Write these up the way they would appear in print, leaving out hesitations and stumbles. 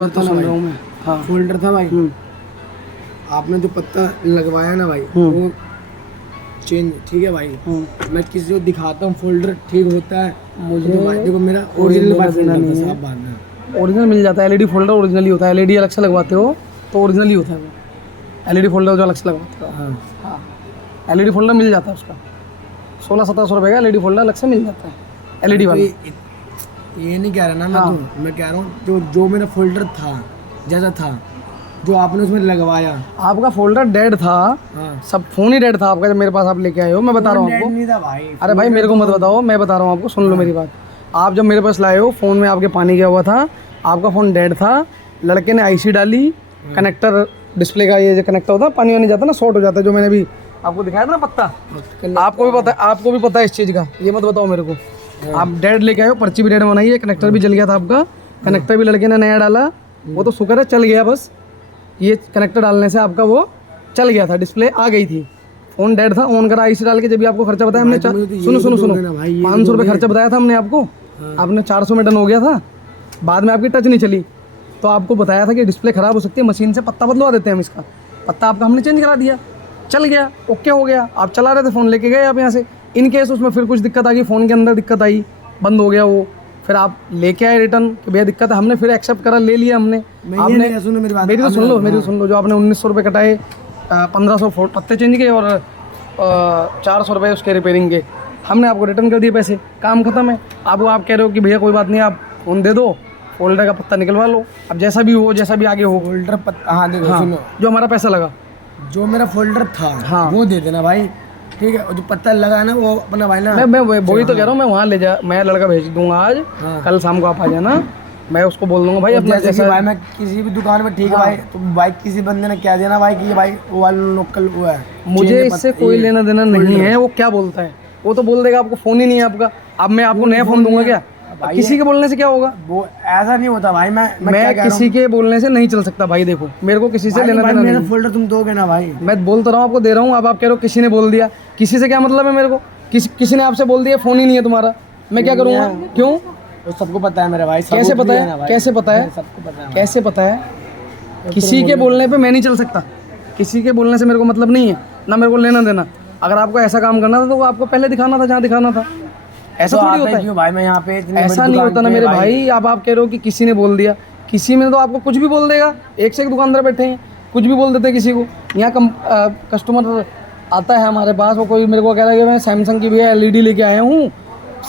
तो सुन रहा हूँ मैं। हाँ फोल्डर था भाई, आपने जो पत्ता लगवाया ना भाई वो चेंज, ठीक है भाई। मैं किसी को दिखाता हूँ फोल्डर ठीक होता है, मुझे तो भाई देखो मेरा कोई ओरिजिनल लेना बात देना फोल्डर था नहीं है। साहब, बाद में ओरिजिनल मिल जाता है, एलईडी फोल्डर ओरिजिनल ही होता है। एलईडी अलग से लगवाते हो तो ओरिजिनल ही होता है वो। एलईडी फोल्डर जो अलग से लगवाते हो, हाँ हाँ एलईडी फोल्डर मिल जाता है उसका 1600-1700 रुपये का एलईडी फोल्डर अलग से मिल जाता है एलईडी तो वाला। ये नहीं कह रहा ना मैं, हाँ। तो मैं कह रहा हूँ जो जो मेरा फोल्डर था जैसा था, जो आपने उसमें लगवाया। आपका फोल्डर डेड था, हाँ सब फोन ही डेड था आपका जब मेरे पास आप लेके आए हो। मैं बता रहा हूँ डेड आपको। नहीं था भाई। अरे भाई मेरे को मत बताओ, मैं बता रहा हूँ आपको, सुन लो मेरी बात। आप जब मेरे पास लाए हो फ़ोन में आपके पानी गया हुआ था, आपका फ़ोन डेड था, लड़के ने आईसी डाली, कनेक्टर डिस्प्ले का ये जो कनेक्टर होता है पानी वानी जाता है ना, शॉर्ट हो जाता है, जो मैंने भी आपको दिखाया था ना पत्ता। आपको भी पता है इस चीज़ का, ये मत बताओ मेरे को। आप डेड लेके आए हो, पर्ची भी डेड बनाई है, कनेक्टर भी जल गया था आपका, कनेक्टर भी लड़के ने नया डाला, वो तो शुक्र है चल गया। बस ये कनेक्टर डालने से आपका वो चल गया था, डिस्प्ले आ गई थी। फ़ोन डेड था, ऑन करा आईसी डाल के, जब भी आपको खर्चा बताया हमने, सुनो 500 रुपये खर्चा बताया था हमने आपको, आपने 400 में डन हो गया था। बाद में आपकी टच नहीं चली तो आपको बताया था कि डिस्प्ले ख़राब हो सकती है, मशीन से पत्ता बदलवा देते हैं हम इसका। पत्ता आपका हमने चेंज करा दिया, चल गया, ओके हो गया। आप चला रहे थे फ़ोन लेके गए आप यहाँ से, इन केस उसमें फिर कुछ दिक्कत आ गई, फ़ोन के अंदर दिक्कत आई, बंद हो गया वो, फिर आप लेके आए रिटर्न कि भैया दिक्कत है, हमने फिर एक्सेप्ट करा, ले लिया हमने। आपने मेरी तो सुन लो, जो आपने 1900 रुपये कटाए, 1500 पत्ते चेंज के और 400 रुपये उसके रिपेयरिंग के, हमने आपको रिटर्न कर दिए पैसे, काम खत्म है। आप कह रहे हो कि भैया कोई बात नहीं, आप फ़ोन दे दो, फोल्डर का पत्ता निकलवा लो, अब जैसा भी हो, जैसा भी आगे हो। फोल्डर पत्ता, हाँ देखो सुनो, जो हमारा पैसा लगा, जो मेरा फोल्डर था हाँ वो दे देना भाई, ठीक है। और जो पत्ता लगा है ना वो अपना भाई ना, मैं वही तो कह रहा हूँ, मैं वहाँ ले जा, मैं लड़का भेज दूंगा आज, कल शाम को आप आ जाना, मैं उसको बोल दूंगा भाई अपना जैसे भाई मैं किसी भी दुकान में, ठीक है भाई, तो भाई किसी बंदे ने क्या देना भाई कि भाई वो वाला लोकल वो है, मुझे इससे कोई लेना देना नहीं है। वो क्या बोलता है, वो तो बोल देगा आपको फ़ोन ही नहीं है आपका, अब मैं आपको नया फ़ोन दूंगा क्या? किसी के बोलने से क्या होगा? वो ऐसा नहीं होता भाई। मैं किसी के बोलने से नहीं चल सकता भाई। देखो मेरे को किसी से लेना देना नहीं। फोल्डर तुम दोगे ना भाई? मैं बोल तो रहा हूँ आपको, दे रहा हूँ। अब आप कह रहे हो किसी ने बोल दिया, किसी से क्या मतलब है मेरे को? किसी ने आपसे बोल दिया फ़ोन ही नहीं है तुम्हारा, मैं क्या करूँगा? क्यों? वो सबको पता है मेरे भाई। कैसे पता है? कैसे पता है? सबको पता है। कैसे पता है? किसी के बोलने पे मैं नहीं चल सकता, किसी के बोलने से मेरे को मतलब नहीं है, ना मेरे को लेना देना। अगर आपको ऐसा काम करना था तो वो आपको पहले दिखाना था जहाँ दिखाना था। ऐसा थोड़ी होता है भाई, मैं यहाँ पे ऐसा नहीं होता ना मेरे भाई। अब आप कह रहे हो कि किसी ने बोल दिया, किसी में तो आपको कुछ भी बोल देगा। एक से एक दुकानदार बैठे हैं, कुछ भी बोल देते हैं किसी को। यहाँ कस्टमर आता है हमारे पास, वो कोई मेरे को कह रहा है कि मैं सैमसंग की भैया एलईडी लेके आया हूँ,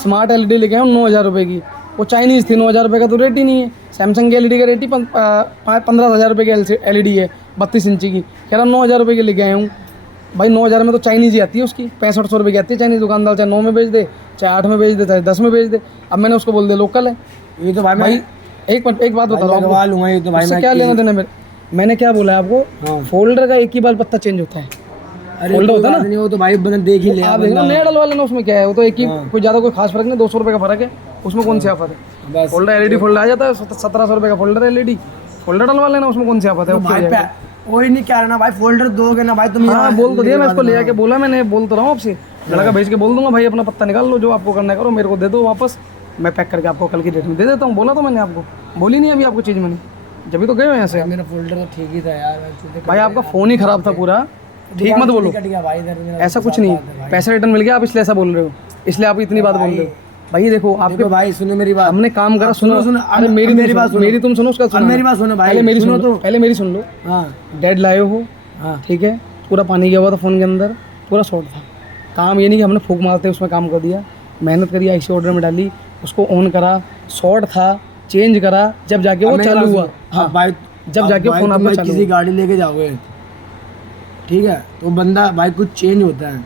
स्मार्ट एलईडी लेके आया हूँ 9000 रुपये की। वो चाइनीज़ थी, 9000 रुपये का तो रेट ही नहीं है। सैमसंग की एलईडी का रेट ही 15,000 रुपये की एलईडी है, 32 इंची की। कह रहा 9000 रुपये की लेके आया हूँ। भाई 9000 में तो चाइनीज़ ही आती है उसकी, 6500 रुपये की आती है चाइनीज़। दुकानदार चाहे 9 में बेच दे, चाहे 8 में बेच दे, चाहे 10 में बेच दे। अब मैंने उसको बोल दिया लोकल है। ये तो भाई एक बात बता रहा हूँ, ये तो भाई मैं क्या लेना देना मैंने क्या बोला है आपको? फोल्डर का एक ही बार पत्ता चेंज होता है। फोल्डर होता है ना, वो तो भाई बंदा देख ही ले। आप देखो नया डलवा लेना, उसमें क्या है? वो तो एक ही, कोई ज़्यादा कोई खास फर्क नहीं, 200 रुपये का फर्क है, उसमें कौन सी आफत है? फोल्डर एलईडी फोल्डर आ जाता है 1700 रुपये का फोल्डर एलईडी, फोल्डर डलवा लेना, उसमें कौन सी आफत है? वही नहीं कह रहा ना भाई, फोल्डर दोगे ना भाई तुम? हाँ बोल तो दिया, मैं उसको ले आके बोला, मैंने बोल तो रहा हूँ आपसे, लड़का भेज के बोल दूंगा भाई अपना पत्ता निकाल लो, जो आपको करना करो, मेरे को दे दो वापस, मैं पैक करके आपको कल की डेट में दे देता हूँ। बोला तो मैंने आपको, बोली नहीं अभी आपको चीज़ मैंने, जब भी तो गए हो यहाँ से। मेरा फोल्डर तो ठीक ही था यार भाई, आपका फ़ोन ही ख़राब था पूरा, ठीक मत बोलो, ऐसा कुछ नहीं। पैसा रिटर्न मिल गया, आप इसलिए ऐसा बोल रहे हो, इसलिए आप इतनी बात बोल रहे हो। भाई देखो आपके भाई, सुनो मेरी बात, हमने काम करा। सुनो अरे मेरी बात, मेरी तुम सुनो, उसका सुनो, मेरी बात सुनो भाई, पहले मेरी सुनो तो, पहले मेरी सुन लो। हाँ डेड लाए हो, ठीक है, पूरा पानी गया हुआ था फ़ोन के अंदर, पूरा शॉर्ट था। काम ये नहीं कि हमने फूक मारते उसमें काम कर दिया, मेहनत करी, आईसी ऑर्डर में डाली, उसको ऑन करा, शॉर्ट था, चेंज करा, जब जाके वो चालू हुआ। हाँ भाई, जब जाके फ़ोन आपका चालू। किसी गाड़ी लेके जाओगे, ठीक है, तो बंदा भाई कुछ चेंज होता है,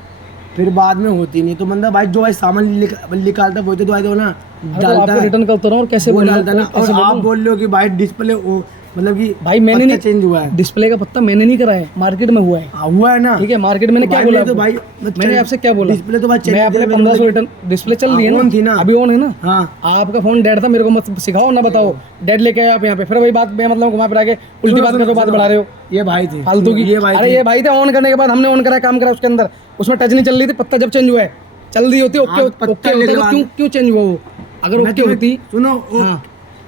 फिर बाद में होती नहीं, तो बंदा भाई जो भाई सामान निकालता है वो तो भाई दो ना डालता है, रिटर्न करता रहा और कैसे डालता है ना। और आप बोल रहे हो कि भाई डिस्प्ले मतलब कि भाई मैंने नहीं चेंज हुआ है, डिस्प्ले का पत्ता मैंने नहीं कराया, मार्केट में हुआ है। हुआ है ना, ठीक है, मार्केट मैंने क्या बोला? तो भाई मैंने आपसे क्या बोला? डिस्प्ले तो भाई मैं अपने 1500 रिटर्न, डिस्प्ले चल रही है ऑन थी ना, अभी ऑन है ना। हाँ, आपका फोन डेड था, मेरे को मत सिखाओ ना, बताओ डेड लेके आए आप यहाँ पे, फिर वही बात मतलब घुमा फिरा के उल्टी बात करके बात बढ़ा रहे हो। ये भाई थे फालतू की, अरे ये भाई थे, ऑन करने के बाद हमने ऑन करा, काम करा उसके अंदर, उसमें टच नहीं चल रही थी, पत्ता जब चेंज हुआ है चल रही होती, ओके क्यों चेंज हुआ वो? अगर ओके होती, सुनो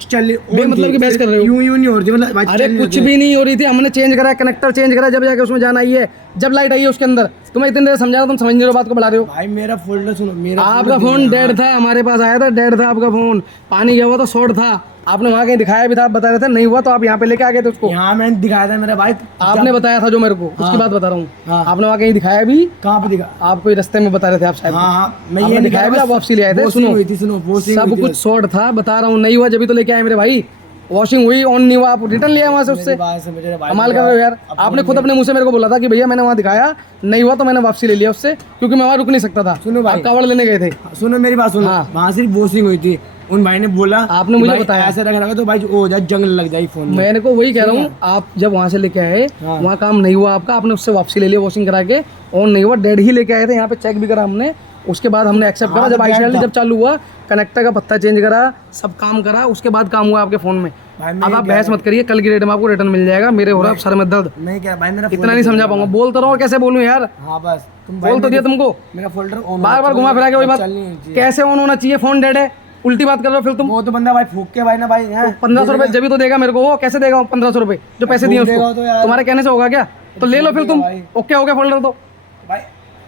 चल बेमतलब की बहस कर रहे हो। यूं नहीं हो रही मतलब भाई अरे कुछ भी नहीं हो रही थी, हमने चेंज करा, कनेक्टर चेंज करा, जब जाके उसमें जान आई है, जब लाइट आई है उसके अंदर। तुम्हें इतनी देर समझा रहा, तुम समझ नहीं रहे हो बात को, बुला रहे हो। भाई मेरा फोल्डर सुनो, मेरा आपका फोन डेड था, हमारे पास आया था, डेड था आपका फोन, पानी गया हुआ तो शॉर्ट था। आपने वहाँ कहीं दिखाया भी था, आप बता रहे थे नहीं हुआ, तो आप यहाँ पे लेके आ गए थे उसको। यहाँ मैंने दिखाया था मेरा भाई, आपने बताया था जो मेरे को, उसकी बात बता रहा हूँ। हाँ। आपने वहाँ कहीं दिखाया भी, कहाँ पे दिखा? आप कोई रास्ते में बता रहे थे आप शायद। हाँ मैं आपने ये दिखाया भी, आप वापसी ले आए थे। सुनो सुनो, वो सब कुछ शॉर्ट था, बता रहा हूँ, नहीं हुआ जब तो लेके आए मेरे भाई। वॉशिंग हुई, ऑन नहीं हुआ, आप रिटर्न लिया वहाँ से उससे। कमाल कर रहे हो यार, आपने खुद अपने मुंह से मेरे को बोला था कि भैया मैंने वहाँ दिखाया, नहीं हुआ तो मैंने वापसी ले लिया उससे, क्योंकि मैं वहाँ रुक नहीं सकता था। सुनो भाई, आप कावड़ लेने गए थे। सुनो मेरी बात सुनो। हाँ। वहाँ सिर्फ वॉशिंग हुई थी, उन भाई ने बोला, आपने मुझे बताया ऐसा रखा तो भाई हो जाए, जंग लग जाए फोन में। मैंने को वही कह रहा हूँ, आप जब वहाँ से लेके आए, हाँ। वहाँ काम नहीं हुआ आपका, आपने उससे वापसी ले लिया वॉशिंग करा के, ऑन नहीं हुआ, डेड ही लेके आए थे, यहाँ पे चेक भी करा हमने, उसके बाद हमने एक्सेप्ट करा। जब आईसीएल जब चालू हुआ, कनेक्टर का पत्ता चेंज करा, सब काम करा, उसके बाद काम हुआ आपके फोन में। अब आप बहस मत करिए, कल की डेट में आपको रिटर्न मिल जाएगा। मेरे हो रहा है सर में दर्द, नहीं क्या भाई, मेरा इतना नहीं समझा पाऊंगा। बोल तो रहा हूँ, कैसे बोलूँ यार, हाँ बस तुम बोल तो दिया तुमको, मेरा फोल्डर बार बार घुमा फिरा के वही बात। कैसे ऑन होना चाहिए, फोन डेड है, उल्टी बात कर रहे हो फिर तुम। वो तो बंदा भाई फूक के भाई ना भाई है, 1500 रुपए जब भी तो देगा मेरे को, वो कैसे देगा 1500 रुपए जो पैसे दिए उसको? तो यार तुम्हारे कहने से होगा क्या? तो ले लो फिर तुम, ओके हो गया फोल्डर तो। भाई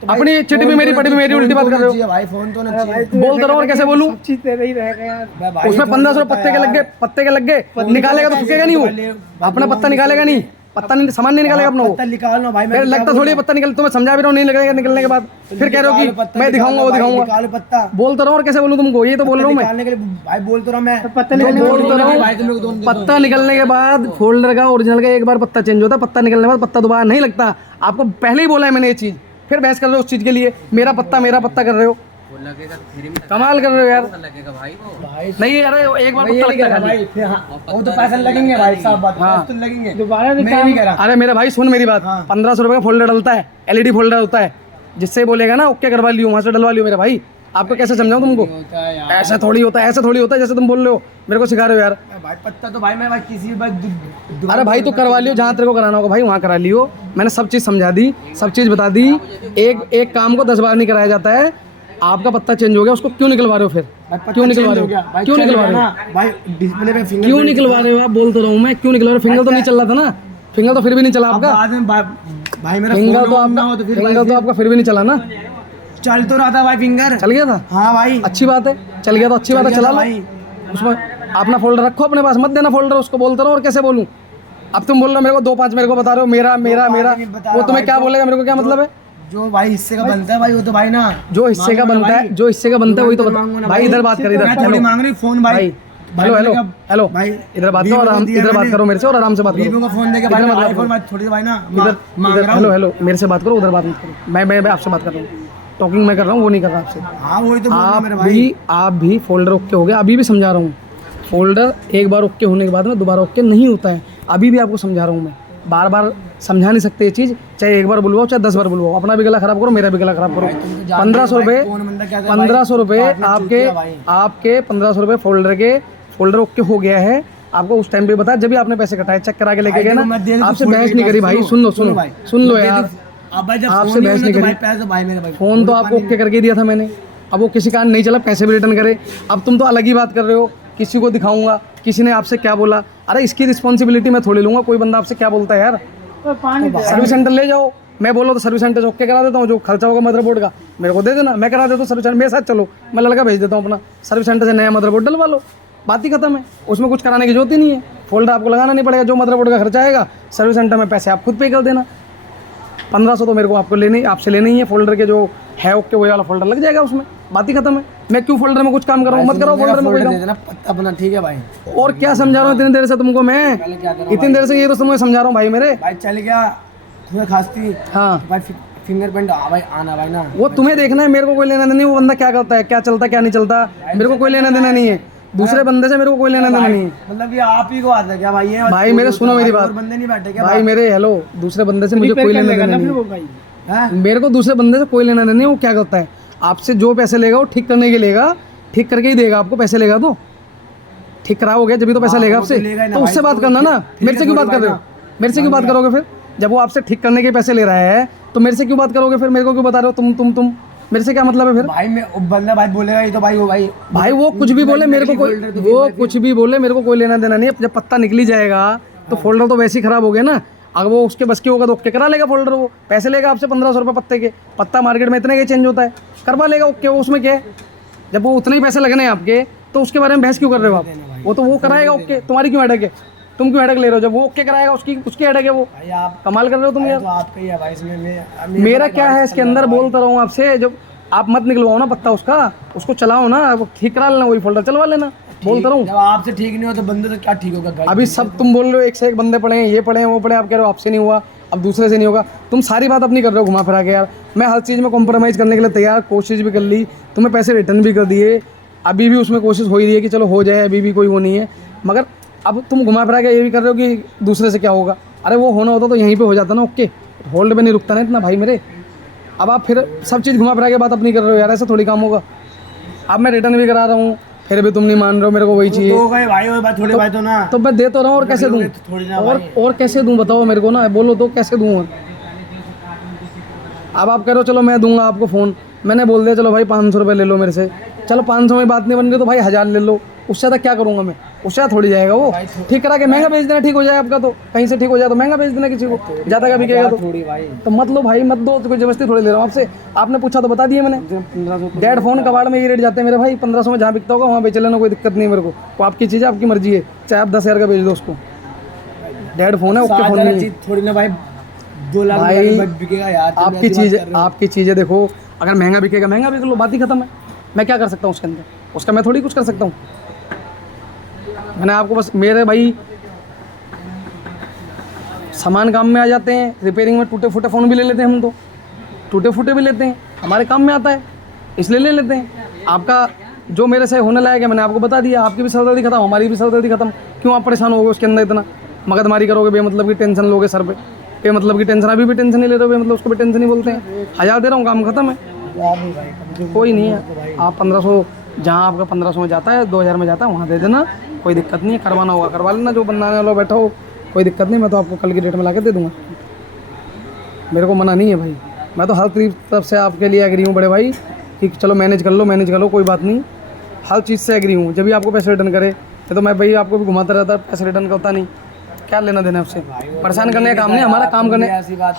अपनी चिट्ठी भी मेरी, पढ़ी भी मेरी, उल्टी बात कर रहे हो भाई, फोन तो ना चाहिए। बोल तो रहा हूँ, और कैसे बोलूँ? भाई उसमें 1500 पत्ते के लग गए, पत्ते के लग गए, निकालेगा तो फूकेगा नहीं वो, अपना पत्ता निकालेगा नहीं, पत्ता नहीं, सामान नहीं निकालेगा अपना वो। पत्ता निकाल लो भाई, मेरे लगता थोड़ी है पत्ता निकल, तुम्हें समझा भी रहा हूँ, नहीं लगेगा, निकलने के बाद फिर कह रहे हो कि मैं दिखाऊंगा वो दिखाऊंगा। निकालो पत्ता, बोल तो रहा हूँ, और कैसे बोलूँ तुमको? ये तो बोल रहा हूँ मैं, निकालने के लिए भाई बोल तो रहा मैं, बोल तो रहा हूँ। पत्ता निकलने के बाद फोल्डर का ओरिजिनल का एक बार पत्ता चेंज होता है, पत्ता निकलने के बाद पत्ता दोबारा नहीं लगता। आपको पहले ही बोला है मैंने ये चीज, फिर बहस कर रहे हो उस चीज के लिए, मेरा पत्ता कर रहे हो, कमाल कर रहे हो यार। नहीं अरे एक बार पत्ता लगता है भाई, फिर हाँ, वो तो पैसे लगेंगे भाई, साफ बात है, तो लगेंगे दोबारा, मैं नहीं कह रहा। अरे मेरे भाई सुन मेरी बात, 1500 रुपए का फोल्डर डलता है, एलईडी फोल्डर होता है, जिससे बोलेगा ना ओके करवा लियो, वहां से डलवा लियो मेरे भाई। आपको कैसे समझाऊं तुमको? ऐसा थोड़ी होता है, ऐसा थोड़ी होता है जैसे तुम बोल रहे हो, मेरे को सिखा रहे हो यार। भाई पत्ता तो भाई मैं भाई किसी भी अरे भाई तो करवा लियो, जहाँ तेरे को कराना होगा भाई वहाँ करा लियो। मैंने सब चीज़ समझा दी, सब चीज़ बता दी। एक काम को 10 बार नहीं कराया जाता है। आपका पत्ता चेंज हो गया, उसको क्यों निकलवा रहे हो फिर? क्यों निकलवा रहे हो? क्यों निकलवा रहे हो भाई? डिस्प्ले पे फिंगर क्यों निकलवा रहे हो? आप बोल तो रहा हूँ मैं, क्यों निकलवा रहे हो? फिंगर तो नहीं चल रहा था ना, फिंगर तो फिर भी नहीं चला आपका। बाद में भाई मेरा फिंगर फोन तो ऑन ना हो आपका, तो फिर फिंगर तो आपका फिर भी नहीं चला ना। चल तो रहा था भाई, फिंगर चल गया था। हाँ भाई, अच्छी बात है, चल गया तो अच्छी बात है, चला लो भाई। उसमें। अपना फोल्डर रखो अपने पास, मत देना फोल्डर उसको। बोलता रहो, और कैसे बोलूं? अब तुम बोल रहे हो मेरे को 2-5 मेरे को बता रहे हो, मेरा मेरा मेरा, वो तुम्हें क्या बोलेगा? मेरे को क्या मतलब है? जो भाई हिस्से का बनता है भाई, वो तो भाई ना, जो हिस्से का बनता है, जो हिस्से का बनता है वही तो बता। भाई इधर बात कर, इधर मैं थोड़ी मांग रही फोन भाई। हेलो हेलो हेलो भाई इधर बात करो, आराम इधर बात करो मेरे से, और आराम से बात करो। वीवो का फोन देके भाई आईफोन बात थोड़ी भाई ना मांग इधर रहा हेलो हूं। हेलो मेरे से बात करो, उधर बात मत करो। मैं आपसे बात कर रहा हूँ, टॉकिंग मैं कर रहा हूँ, वो नहीं कर रहा आपसे। हाँ वही तो बोल रहा मेरे भाई। आप भी फोल्डर ओके हो गया, अभी भी समझा रहा हूँ। फोल्डर एक बार ओके होने के बाद में दोबारा ओके नहीं होता है। अभी भी आपको समझा रहा हूँ मैं, बार बार समझा नहीं सकते ये चीज़। चाहे एक बार बुलवाओ, चाहे 10 बार बुलवाओ, अपना भी गला खराब करो, मेरा भी गला खराब करो। 1500 रुपये, 1500 रुपये आपके 1500 रुपये फोल्डर ओके हो गया है। आपको उस टाइम पे बताया जब भी आपने पैसे कटाए, चेक करा के लेके गए ना। आपसे बहस नहीं करी भाई, सुन लो यार, आपसे बहस नहीं करी। फोन तो आपको ओके करके दिया था मैंने, अब वो किसी कारण नहीं चला, पैसे भी रिटर्न करे। अब तुम तो अलग ही बात कर रहे हो, किसी को दिखाऊंगा, किसी ने आपसे क्या बोला। अरे इसकी रिस्पॉन्सिबिलिटी मैं थोड़ी लूंगा, कोई बंदा आपसे क्या बोलता है यार। सर्विस सेंटर ले जाओ, मैं बोलो तो सर्विस सेंटर से ओके करा देता हूँ। जो खर्चा होगा मदरबोर्ड का मेरे को दे देना, मैं करा देता हूँ सर्विस सेंटर। मेरे साथ चलो, मैं लड़का भेज देता हूँ अपना, सर्विस सेंटर से नया मदरबोर्ड डलवा लो, बात ही खत्म है। उसमें कुछ कराने की जरूरत ही नहीं है, फोल्डर आपको लगाना नहीं पड़ेगा। जो मदरबोर्ड का खर्चा आएगा सर्विस सेंटर में पैसे आप खुद पे कर देना। 1500 तो मेरे को आपको लेने, आपसे लेने ही है। फोल्डर के जो है ओके वही वाला फोल्डर लग जाएगा, उसमें बात ही खत्म है। मैं क्यों फोल्डर में कुछ काम कर रहा हूँ? मत करो फोल्डर में कोई काम। अपना ठीक है भाई, और क्या समझा रहा हूँ इतनी देर से तुमको मैं? इतनी देर से ये तो तुम्हें समझा रहा हूँ भाई मेरे। भाई चल गया थोड़ा खांसती, हाँ भाई फिंगरप्रिंट भाई आना भाई ना, वो तुम्हें देखना है, मेरे को कोई लेना देना नहीं। वो बंदा क्या करता है, क्या चलता है, क्या नहीं चलता, मेरे को कोई लेना देना नहीं है। दूसरे बंदे से मेरे को कोई लेना देना नहीं है। मतलब ये आप ही को आता है क्या भाई? ये भाई मेरे सुनो मेरी बात, बंदे नहीं बैठे क्या भाई मेरे हेलो, दूसरे बंदे से मुझे कोई लेना देना नहीं है। मेरे को दूसरे बंदे से कोई लेना देना नहीं है। वो क्या करता है, आपसे जो पैसे लेगा वो ठीक करने के लेगा, ठीक करके ही देगा आपको। पैसे लेगा तो ठीक करा हो गया, जब भी तो पैसा लेगा आपसे, तो उससे बात करना ना। मेरे से क्यों बात कर रहे हो? मेरे से क्यों बात करोगे फिर? जब वो आपसे ठीक करने के पैसे ले रहा है तो मेरे से क्यों बात करोगे फिर? मेरे को क्यों बता रहे हो तुम? मेरे से क्या मतलब है फिर? भाई मैं वो बंदा भाई बोलेगा ये तो भाई वो भाई वो कुछ भी बोले मेरे को कोई, वो कुछ भी बोले मेरे को कोई लेना देना नहीं है। जब पत्ता निकली जाएगा तो फोल्डर तो वैसे ही खराब हो गया ना। अगर वो उसके बस की होगा तो ओके करा लेगा फोल्डर, वो पैसे लेगा आपसे 1500 रुपये पत्ते के। पत्ता मार्केट में इतने के चेंज होता है, करवा लेगा ओके। वो उसमें क्या है, जब वो उतने ही पैसे लगने हैं आपके तो उसके बारे में बहस क्यों कर रहे हो आप? वो तो वो कराएगा ओके, तुम्हारी क्यों हेडेक है? तुम क्यों हेडेक ले रहे हो? जब वो ओके कराएगा उसकी हेडेक है वो। भाई आप कमाल कर रहे हो तुम यार। तो आपका ही है भाई इसमें मेरा क्या है इसके अंदर, बोलता रहूँ आपसे। जब आप मत निकलवाओ ना पत्ता उसको चलाओ ना, वो ठीक करा लेना, वही फोल्डर चलवा लेना। बोलता रहूँ जब आपसे ठीक नहीं हो तो बंदे तो क्या ठीक होगा भाई? अभी सब तुम बोल रहे हो एक से एक बंदे पड़े हैं, ये पड़े हैं वो पड़े हैं, आप कह रहे हो आपसे नहीं हुआ, अब दूसरे से नहीं होगा। तुम सारी बात अपनी कर रहे हो घुमा फिरा के यार। मैं हर चीज़ में कॉम्प्रोमाइज़ करने के लिए तैयार, कोशिश भी कर ली, तुम्हें पैसे रिटर्न भी कर दिए, अभी भी उसमें कोशिश हो ही रही है कि चलो हो जाए, अभी भी कोई वो नहीं है। मगर अब तुम घुमा फिरा के ये भी कर रहे हो कि दूसरे से क्या होगा। अरे वो होना होता तो यहीं पे हो जाता ना ओके, होल्ड पे नहीं रुकता ना इतना भाई मेरे। अब आप फिर सब चीज़ घुमा फिरा के बात अपनी कर रहे हो यार, ऐसा थोड़ी काम होगा। अब मैं रिटर्न भी करा रहा हूँ फिर भी तुम नहीं मान रहे हो, मेरे को वही चाहिए। तो गए भाई वो बात थोड़े भाई तो ना, तो मैं दे तो रहा हूँ और कैसे दूँ? थोड़ी ना और कैसे दूँ बताओ मेरे को ना, बोलो तो कैसे दूँ? और अब आप कह रहे हो चलो मैं दूंगा आपको फ़ोन, मैंने बोल दिया चलो भाई 500 रुपये ले लो मेरे से। चलो 500 में बात नहीं बन रही तो भाई 1000 ले लो, उससे ज़्यादा क्या करूँगा मैं? उससे ज़्यादा थोड़ी जाएगा वो। ठीक करा के महंगा बेच देना, ठीक हो जाए आपका तो, कहीं से ठीक हो जाए तो महंगा बेच देना किसी को, ज़्यादा का बिकेगा तो। थोड़ी भाई तो मत लो भाई, मत दो, तो कोई जबरदस्ती थोड़ी ले रहा हूँ आपसे। आपने पूछा तो बता दिए मैंने। 1500 डेढ़ फ़ोन कबाड़ में ये रेट जाते हैं मेरे भाई, 1500 में जहाँ बिकता होगा वहाँ बेच लेना, कोई दिक्कत नहीं है मेरे को। वो आपकी चीज़ है, आपकी मर्जी है, चाहे आप 10,000 का बेच दो उसको। डेढ़ फ़ोन है, ओके फ़ोन नहीं है थोड़ी ना भाई, 2 लाख भाई। बिकेगा यार। आपकी चीज़ें देखो, अगर महंगा बिकेगा महंगा बिक लो, बात ही खत्म है। मैं क्या कर सकता हूँ उसके अंदर? उसका मैं थोड़ी कुछ कर सकता हूँ। मैंने आपको बस, मेरे भाई सामान काम में आ जाते हैं, रिपेयरिंग में टूटे फूटे फ़ोन भी ले लेते हैं हम, तो टूटे फूटे भी लेते हैं, हमारे काम में आता है इसलिए ले लेते हैं। आपका जो मेरे से होने लायक है मैंने आपको बता दिया, आपकी भी सरदर्दी खत्म, हमारी भी सरदर्दी खत्म। क्यों आप परेशान होगे उसके अंदर इतना? मगजमारी करोगे, बेमतलब की टेंशन लोगे सर पे, बेमतलब की टेंशन। अभी भी टेंशन नहीं ले रहे हो, बेमतलब उसको भी टेंशन ही बोलते हैं। 1000 दे रहा हूँ, काम खत्म है, कोई नहीं है। आप 1500, जहाँ आपका 1500 में जाता है, 2000 में जाता है, वहाँ दे देना, कोई दिक्कत नहीं है। करवाना होगा करवा लेना, जो बनाने वाला बैठा हो, कोई दिक्कत नहीं। मैं तो आपको कल की डेट में ला के दे दूँगा, मेरे को मना नहीं है भाई। मैं तो हर तरफ से आपके लिए एग्री हूँ बड़े भाई, कि चलो मैनेज कर लो, कोई बात नहीं, हर चीज़ से एग्री हूँ। जब भी आपको पैसे रिटर्न करे तो मैं भाई आपको भी घुमाता रहता, पैसे रिटर्न करता नहीं, क्या लेना देना उससे? परेशान करने का काम नहीं, हमारा काम करने,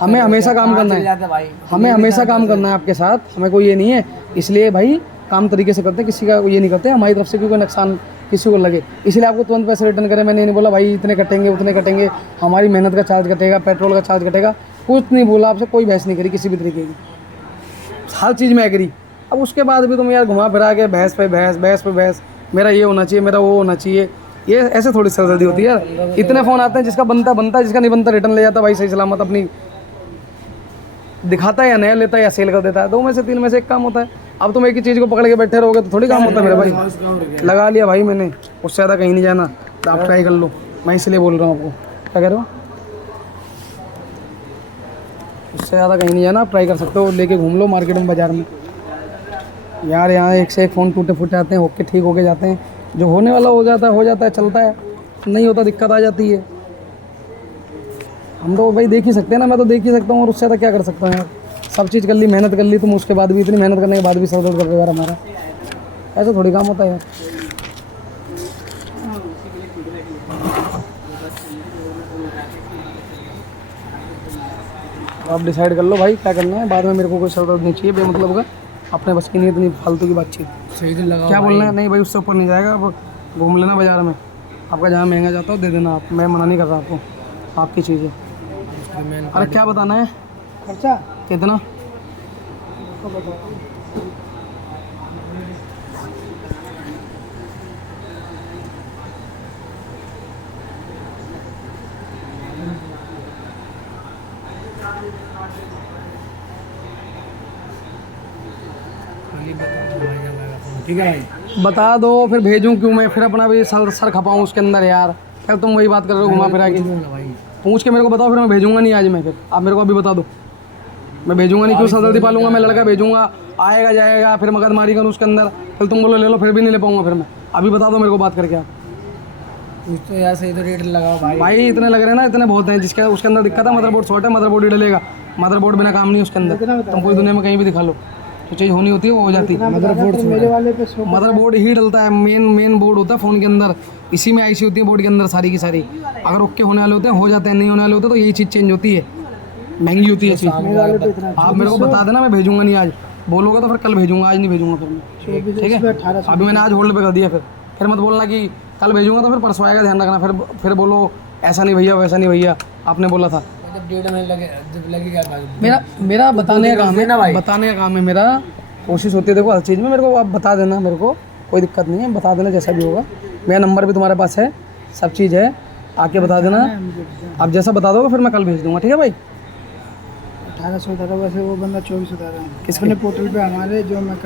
हमें हमेशा काम करना है, हमें हमेशा काम करना है आपके साथ, हमें कोई ये नहीं है। इसलिए भाई काम तरीके से करते हैं, किसी का ये नहीं करते हमारी तरफ से कोई नुकसान किसी को लगे, इसलिए आपको तुरंत पैसे रिटर्न करें। मैंने नहीं बोला भाई इतने कटेंगे उतने कटेंगे, हमारी मेहनत का चार्ज कटेगा, पेट्रोल का चार्ज कटेगा, कुछ नहीं बोला आपसे, कोई बहस नहीं करी किसी भी तरीके की, हर चीज़ में एग्री। अब उसके बाद भी तुम यार घुमा फिरा के बहस पे बहस, मेरा ये होना चाहिए, मेरा वो होना चाहिए, ये ऐसे थोड़ी सरदर्दी होती है यार। इतने फ़ोन आते हैं, जिसका बनता है, जिसका नहीं बनता रिटर्न ले जाता भाई, सही सलामत अपनी दिखाता है या नया लेता है या सेल कर देता है, 2 में से 3 में से एक काम होता है। अब तुम एक ही चीज़ को पकड़ के बैठे रहोगे तो थोड़ी काम होता है मेरे भाई। लगा लिया भाई मैंने, उससे ज़्यादा कहीं नहीं जाना, तो आप ट्राई कर लो, मैं इसलिए बोल रहा हूँ आपको। क्या कह रहे हो? उससे ज़्यादा कहीं नहीं जाना, आप ट्राई कर सकते हो, लेके घूम लो मार्केट में, बाज़ार में यार। यहाँ एक से एक फ़ोन टूटे फूटे आते हैं, होके ठीक होके जाते हैं, जो होने वाला हो जाता है, चलता है, नहीं होता दिक्कत आ जाती है। हम तो भाई देख ही सकते हैं ना, मैं तो देख ही सकता हूँ, और उससे ज़्यादा क्या कर सकता हूँ यार। सब चीज़ कर ली, मेहनत कर ली, तुम उसके बाद भी, इतनी मेहनत करने के बाद भी सर दर्द कर रहे हो यार हमारा, ऐसा थोड़ी काम होता है यार। आप डिसाइड कर लो भाई क्या करना है, बाद में मेरे को कोई सर दर्द नहीं चाहिए बेमतलब का, अपने बस की नहीं इतनी फालतू की बातचीत। सही तो लगा क्या बोलना है? नहीं भाई उससे ऊपर नहीं जाएगा, अब घूम लेना बाज़ार में, आपका जहाँ महंगा जाता हो दे देना आप, मैं मना नहीं कर रहा आपको, आपकी चीज़ है। अरे क्या बताना है? खर्चा कितना? ठीक है भाई, बता दो, फिर भेजूँ क्यों मैं? फिर अपना भी सर खपाऊँ उसके अंदर यार। फिर तुम वही बात कर रहे हो घुमा फिरा के, भाई पूछ के मेरे को बताओ, फिर मैं भेजूँगा नहीं आज मैं, फिर आप मेरे को अभी बता दो, मैं भेजूँगा नहीं। क्यों सरदर्दी पालूंगा मैं? लड़का भेजूँगा, आएगा जाएगा, फिर मगजमारी करूँ उसके अंदर, फिर तुम बोलो ले लो, फिर भी नहीं ले पाऊँगा फिर मैं। अभी बता दो मेरे को बात करके आप। कुछ तो यार सही तो रेट लगाओ भाई। भाई इतने लग रहे हैं ना, इतने बहुत हैं, जिसके उसके अंदर दिक्कत है, मदरबोर्ड शॉर्ट है, मदरबोर्ड ही डलेगा, मदरबोर्ड बिना काम नहीं उसके अंदर, तुम पूरी दुनिया में कहीं भी दिखा लो, जो चीज़ होनी होती है वो हो जाती है। मदरबोर्ड मेरे वाले पे सो मदरबोर्ड ही डलता है, मेन बोर्ड होता है फ़ोन के अंदर, इसी में आईसी होती है बोर्ड के अंदर सारी की सारी। अगर ओके होने वाले होते हैं हो जाते हैं, नहीं होने वाले होते तो यही चीज़ चेंज होती है, महंगी होती है चीज़। मेरे वाले पे इतना आप मेरे को बता देना, मैं भेजूंगा नहीं आज, बोलोगे तो फिर कल भेजूंगा, आज नहीं भेजूंगा फिर मैं। 24 ठीक इसमें है, 1800 अभी मैंने आज होल्ड पे कर दिया, फिर मत बोलना कि कल भेजूंगा तो फिर परसों आएगा, ध्यान रखना। फिर बोलो ऐसा नहीं भैया वैसा नहीं भैया, आपने बोला था। जब 1.5 महीने लगे, जब लगेगा मेरा बताने का काम ना है, भाई। बताने का काम है मेरा। कोशिश होती है देखो हर चीज़ में, मेरे को आप बता देना, मेरे को कोई दिक्कत नहीं है, बता देना जैसा भी होगा। मेरा नंबर भी तुम्हारे पास है, सब चीज़ है, आके बता देना। आप जैसा बता दोगे फिर मैं कल भेज दूंगा, ठीक है भाई। 1800 था, वैसे वो बंदा 24 बता रहा है किसके? अपने पोर्टल पे हमारे जो मैं